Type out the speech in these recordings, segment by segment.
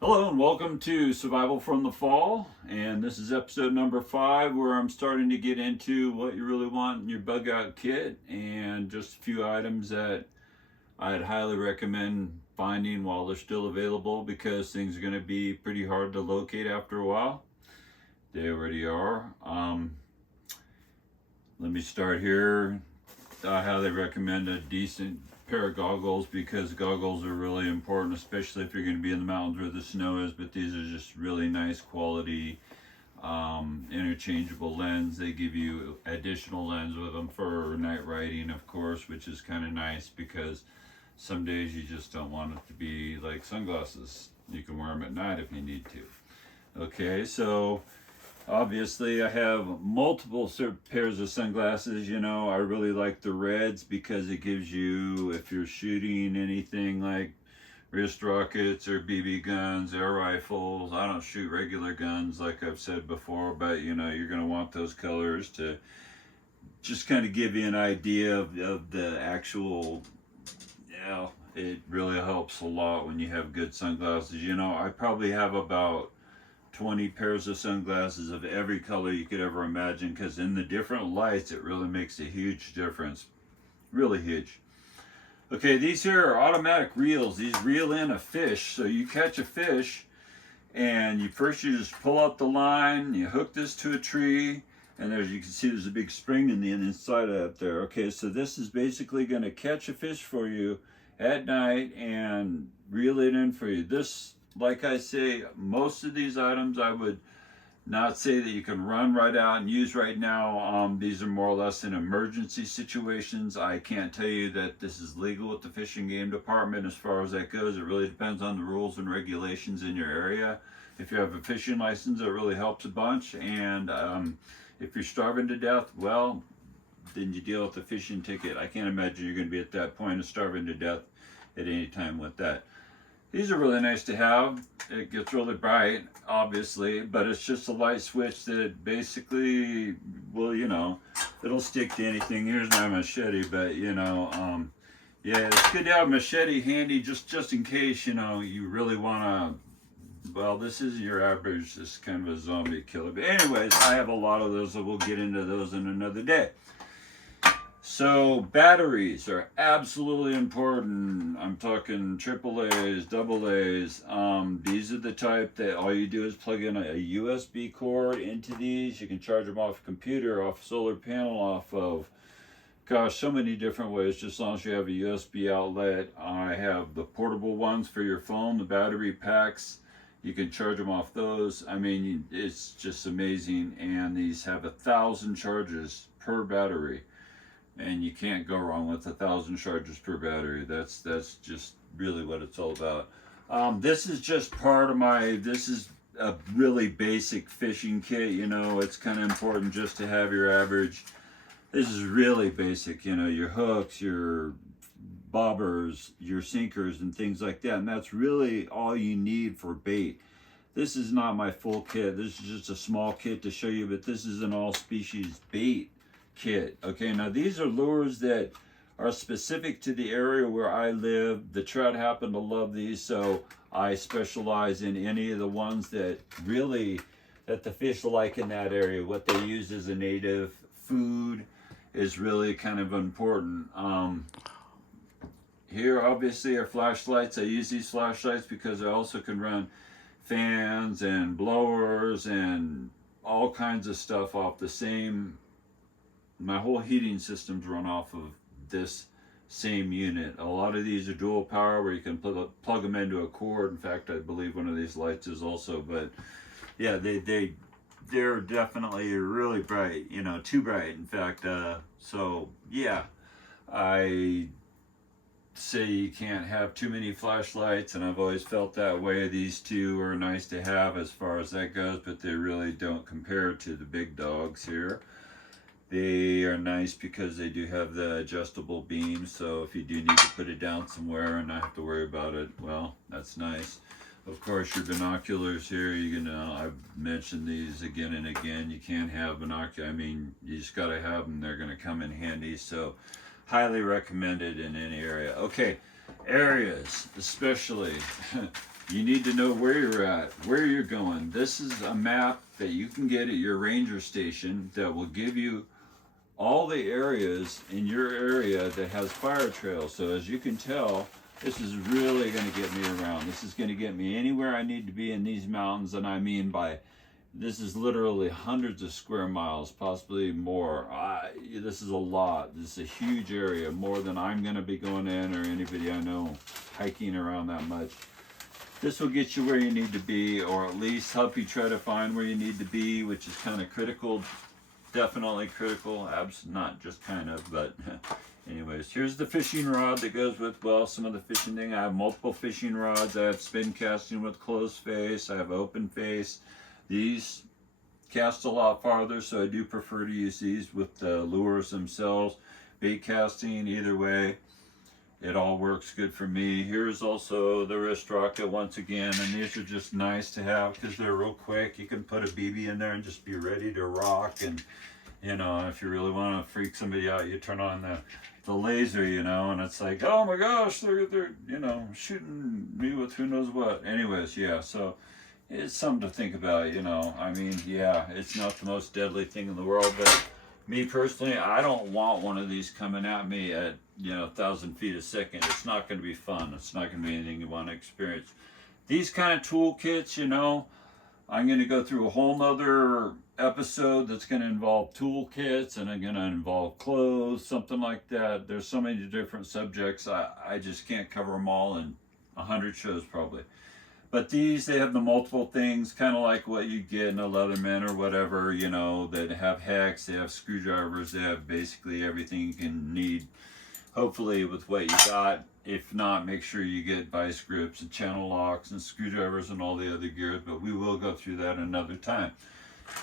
Hello and welcome to Survival from the Fall, and this is episode number 5 where I'm starting to get into what you really want in your bug out kit and just a few items that I'd highly recommend finding while they're still available because things are going to be pretty hard to locate after a while. They already are. Let me start here. I highly recommend a decent pair of goggles because goggles are really important, especially if you're going to be in the mountains where the snow is. But these are just really nice quality interchangeable lens. They give you additional lens with them for night riding, of course, which is kind of nice because some days you just don't want it to be like sunglasses. You can wear them at night if you need to. Okay, so obviously, I have multiple pairs of sunglasses. I really like the reds because it gives you, if you're shooting anything like wrist rockets or BB guns, air rifles. I don't shoot regular guns like I've said before, but you're going to want those colors to just kind of give you an idea of the actual, it really helps a lot when you have good sunglasses. I probably have about 20 pairs of sunglasses of every color you could ever imagine because in the different lights it really makes a huge difference. Really huge. Okay, these here are automatic reels. These reel in a fish. So you catch a fish and you just pull out the line, you hook this to a tree, and you can see there's a big spring in the inside of it there. Okay, so this is basically going to catch a fish for you at night and reel it in for you. This, like I say, most of these items I would not say that you can run right out and use right now. These are more or less in emergency situations. I can't tell you that this is legal with the Fish and Game Department as far as that goes. It really depends on the rules and regulations in your area. If you have a fishing license, it really helps a bunch. And if you're starving to death, well, then you deal with the fishing ticket. I can't imagine you're going to be at that point of starving to death at any time with that. These are really nice to have. It gets really bright, obviously, but it's just a light switch that basically, well, it'll stick to anything. Here's my machete, but yeah, it's good to have a machete handy just in case, you really want to. Well, this is your average, this kind of a zombie killer. But anyways, I have a lot of those, so we'll get into those in another day. So batteries are absolutely important. I'm talking AAA's, AA's. These are the type that all you do is plug in a USB cord into these. You can charge them off a computer, off a solar panel, off of, gosh, so many different ways, just as long as you have a USB outlet. I have the portable ones for your phone, the battery packs. You can charge them off those. I mean, it's just amazing. And these have 1,000 charges per battery. And you can't go wrong with 1,000 charges per battery. That's just really what it's all about. This is just part of this is a really basic fishing kit. It's kind of important just to have your average. This is really basic, your hooks, your bobbers, your sinkers, and things like that. And that's really all you need for bait. This is not my full kit. This is just a small kit to show you, but this is an all species bait kit. Okay, now these are lures that are specific to the area where I live. The trout happen to love these, so I specialize in any of the ones that the fish like in that area. What they use as a native food is really kind of important. Here obviously are flashlights. I use these flashlights because I also can run fans and blowers and all kinds of stuff off the same. My whole heating systems run off of this same unit. A lot of these are dual power where you can plug them into a cord. In fact, I believe one of these lights is also, but yeah, they're definitely really bright, too bright in fact. So yeah, I say you can't have too many flashlights, and I've always felt that way. These two are nice to have as far as that goes, but they really don't compare to the big dogs here. They are nice because they do have the adjustable beam, so if you do need to put it down somewhere and not have to worry about it, well, that's nice. Of course, your binoculars here, I've mentioned these again and again. You can't have binoculars. I mean, you just got to have them. They're going to come in handy, so highly recommended in any area. Okay, areas, especially you need to know where you're at, where you're going. This is a map that you can get at your ranger station that will give you all the areas in your area that has fire trails. So as you can tell, this is really going to get me around. This is going to get me anywhere I need to be in these mountains, and I mean by this is literally hundreds of square miles, possibly more. This is a lot. This is a huge area, more than I'm going to be going in or anybody I know hiking around that much. This will get you where you need to be, or at least help you try to find where you need to be, which is kind of critical. Definitely critical. Not just kind of, but anyways, here's the fishing rod that goes with, well, some of the fishing thing. I have multiple fishing rods. I have spin casting with closed face. I have open face. These cast a lot farther, so I do prefer to use these with the lures themselves. Bait casting, either way, it all works good for me. Here's also the wrist rocket once again, and these are just nice to have because they're real quick. You can put a BB in there and just be ready to rock. And you know, if you really want to freak somebody out, you turn on the laser, you know, and it's like, oh my gosh, they're you know, shooting me with who knows what. Anyways, yeah, so it's something to think about, you know. I mean, yeah, it's not the most deadly thing in the world, but me personally, I don't want one of these coming at me at, you know, 1,000 feet a second. It's not going to be fun. It's not going to be anything you want to experience. These kind of toolkits, you know, I'm going to go through a whole nother episode that's going to involve toolkits, and I'm going to involve clothes, something like that. There's so many different subjects. I just can't cover them all in 100 shows probably. But these, they have the multiple things, kind of like what you get in a Leatherman or whatever, you know, that have hex, they have screwdrivers, they have basically everything you can need, hopefully with what you got. If not, make sure you get vice grips and channel locks and screwdrivers and all the other gear, but we will go through that another time.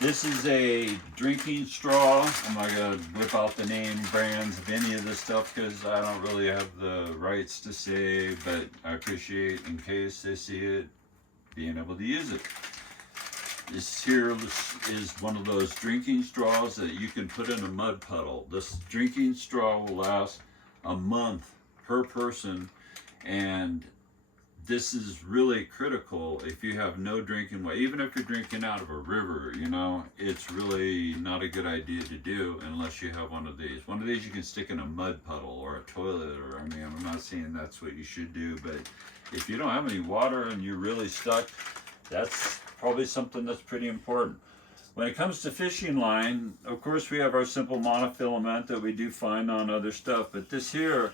This is a drinking straw. I'm not going to whip out the name brands of any of this stuff because I don't really have the rights to say, but I appreciate, in case they see it, being able to use it. This here is one of those drinking straws that you can put in a mud puddle. This drinking straw will last a month per person, and this is really critical if you have no drinking water. Even if you're drinking out of a river, you know, it's really not a good idea to do unless you have one of these. One of these you can stick in a mud puddle or a toilet, or, I mean, I'm not saying that's what you should do, but if you don't have any water and you're really stuck, that's probably something that's pretty important. When it comes to fishing line, of course we have our simple monofilament that we do find on other stuff, but this here,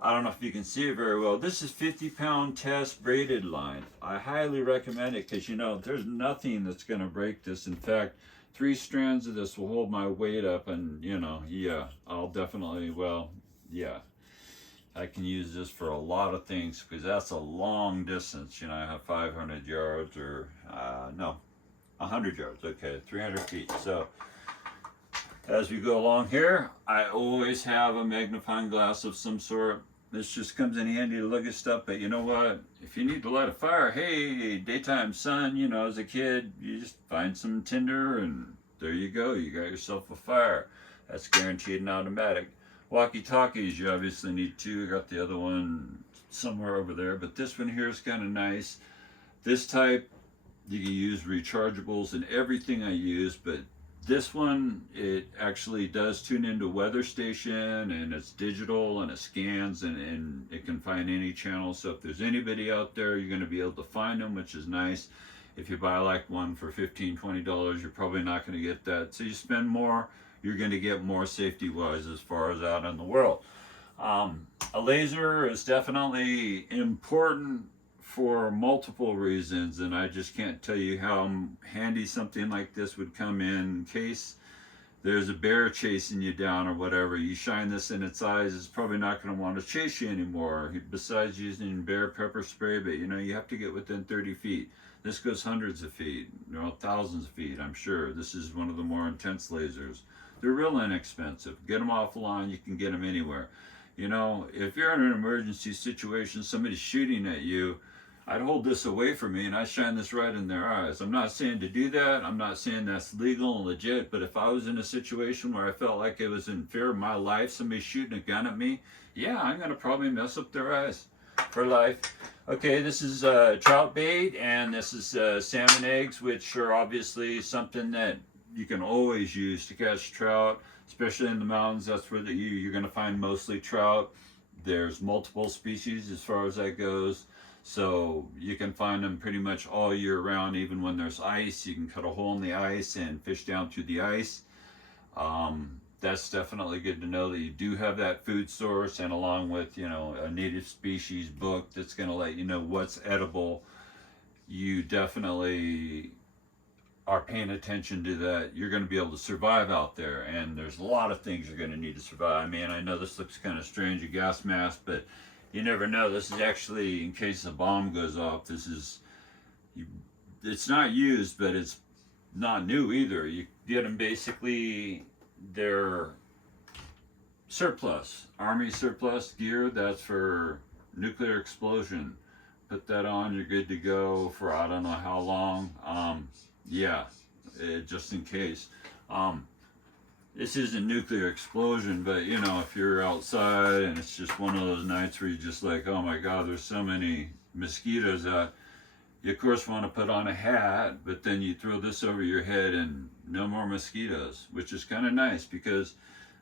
I don't know if you can see it very well. This is 50-pound test braided line. I highly recommend it because, you know, there's nothing that's going to break this. In fact, 3 strands of this will hold my weight up, and, you know, yeah, I'll definitely, well, yeah, I can use this for a lot of things because that's a long distance. You know, I have 500 yards or, no, 100 yards, okay, 300 feet. So as we go along here, I always have a magnifying glass of some sort. This just comes in handy to look at stuff, but you know what? If you need to light a fire, hey, daytime sun, you know, as a kid, you just find some tinder and there you go. You got yourself a fire. That's guaranteed and automatic. Walkie-talkies, you obviously need 2. I got the other one somewhere over there, but this one here is kind of nice. This type, you can use rechargeables in everything I use, but this one, it actually does tune into weather station, and it's digital, and it scans, and it can find any channel. So if there's anybody out there, you're going to be able to find them, which is nice. If you buy like one for $15, $20, you're probably not going to get that. So you spend more, you're going to get more safety-wise as far as out in the world. A laser is definitely important for multiple reasons, and I just can't tell you how handy something like this would come in case there's a bear chasing you down or whatever. You shine this in its eyes, it's probably not going to want to chase you anymore, besides using bear pepper spray. But you know, you have to get within 30 feet. This goes hundreds of feet, you know, thousands of feet, I'm sure. This is one of the more intense lasers. They're real inexpensive. Get them off the line, you can get them anywhere. You know, if you're in an emergency situation, somebody's shooting at you, I'd hold this away from me and I shine this right in their eyes. I'm not saying to do that. I'm not saying that's legal and legit, but if I was in a situation where I felt like it was in fear of my life, somebody shooting a gun at me, yeah, I'm going to probably mess up their eyes. for life. Okay, this is trout bait, and this is salmon eggs, which are obviously something that you can always use to catch trout, especially in the mountains. That's where you're going to find mostly trout. There's multiple species as far as that goes. So you can find them pretty much all year round, even when there's ice. You can cut a hole in the ice and fish down through the ice. That's definitely good to know that you do have that food source, and along with, you know, a native species book that's going to let you know what's edible. You definitely are paying attention to that. You're going to be able to survive out there, and there's a lot of things you're going to need to survive. I mean, I know this looks kind of strange, a gas mask, but you never know. This is actually, in case a bomb goes off, it's not used, but it's not new either. You get them basically, they're surplus, army surplus gear. That's for nuclear explosion. Put that on, you're good to go for I don't know how long. Yeah, just in case. This isn't nuclear explosion, but you know, if you're outside and it's just one of those nights where you're just like, oh my God, there's so many mosquitoes out. You of course want to put on a hat, but then you throw this over your head and no more mosquitoes, which is kind of nice because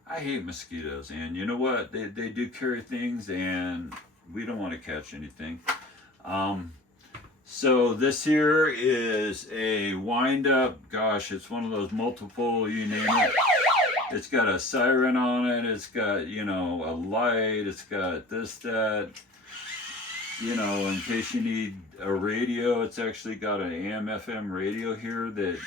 I hate mosquitoes. And you know what? They do carry things, and we don't want to catch anything. So this here is a wind up. Gosh, it's one of those multiple, you name it. It's got a siren on it. It's got, you know, a light. It's got this, that. You know, in case you need a radio, it's actually got an AM FM radio here that,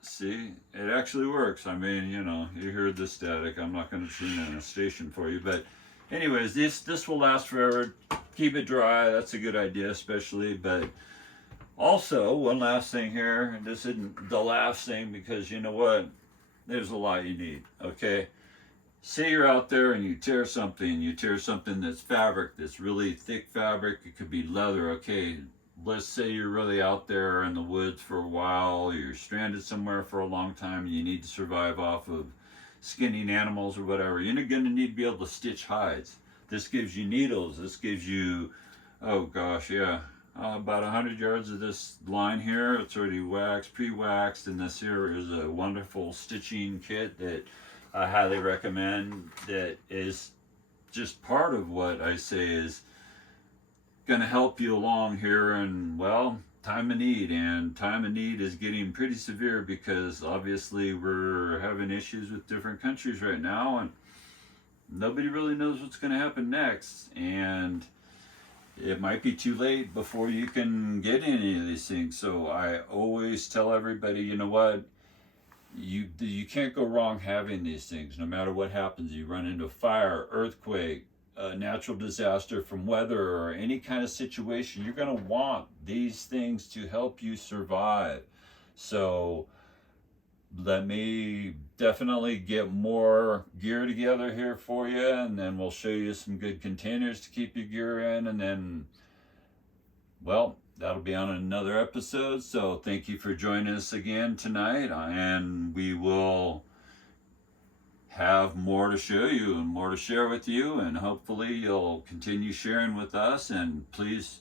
see, it actually works. I mean, you know, you heard the static. I'm not going to tune in a station for you, but anyways, this will last forever. Keep it dry. That's a good idea, especially. But also, one last thing here, and this isn't the last thing because you know what? There's a lot you need, okay? Say you're out there and you tear something that's fabric, that's really thick fabric. It could be leather, okay? Let's say you're really out there in the woods for a while, you're stranded somewhere for a long time, and you need to survive off of skinning animals or whatever. You're going to need to be able to stitch hides. This gives you needles. This gives you, oh gosh, yeah, about 100 yards of this line here. It's already waxed, pre-waxed, and this here is a wonderful stitching kit that I highly recommend. That is just part of what I say is going to help you along here in, well, time of need. And time of need is getting pretty severe because obviously we're having issues with different countries right now, and nobody really knows what's going to happen next. And it might be too late before you can get any of these things. So I always tell everybody, you know what? You can't go wrong having these things. No matter what happens, you run into a fire, earthquake, a natural disaster from weather, or any kind of situation, you're going to want these things to help you survive. So let me definitely get more gear together here for you, and then we'll show you some good containers to keep your gear in, and then, well, that'll be on another episode. So thank you for joining us again tonight, and we will have more to show you and more to share with you, and hopefully you'll continue sharing with us. And please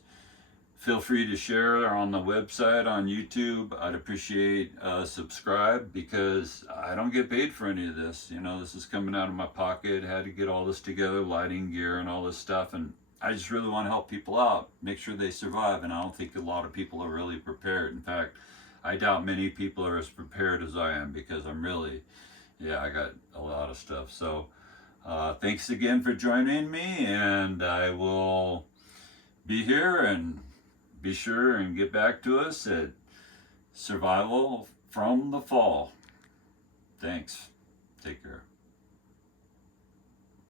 feel free to share on the website, on YouTube. I'd appreciate subscribe, because I don't get paid for any of this. You know, this is coming out of my pocket. Had to get all this together, lighting gear and all this stuff, and I just really want to help people out, make sure they survive. And I don't think a lot of people are really prepared. In fact, I doubt many people are as prepared as I am, because I'm really, yeah, I got a lot of stuff. So thanks again for joining me, and I will be here, and be sure and get back to us at Survival from the Fall. Thanks. Take care.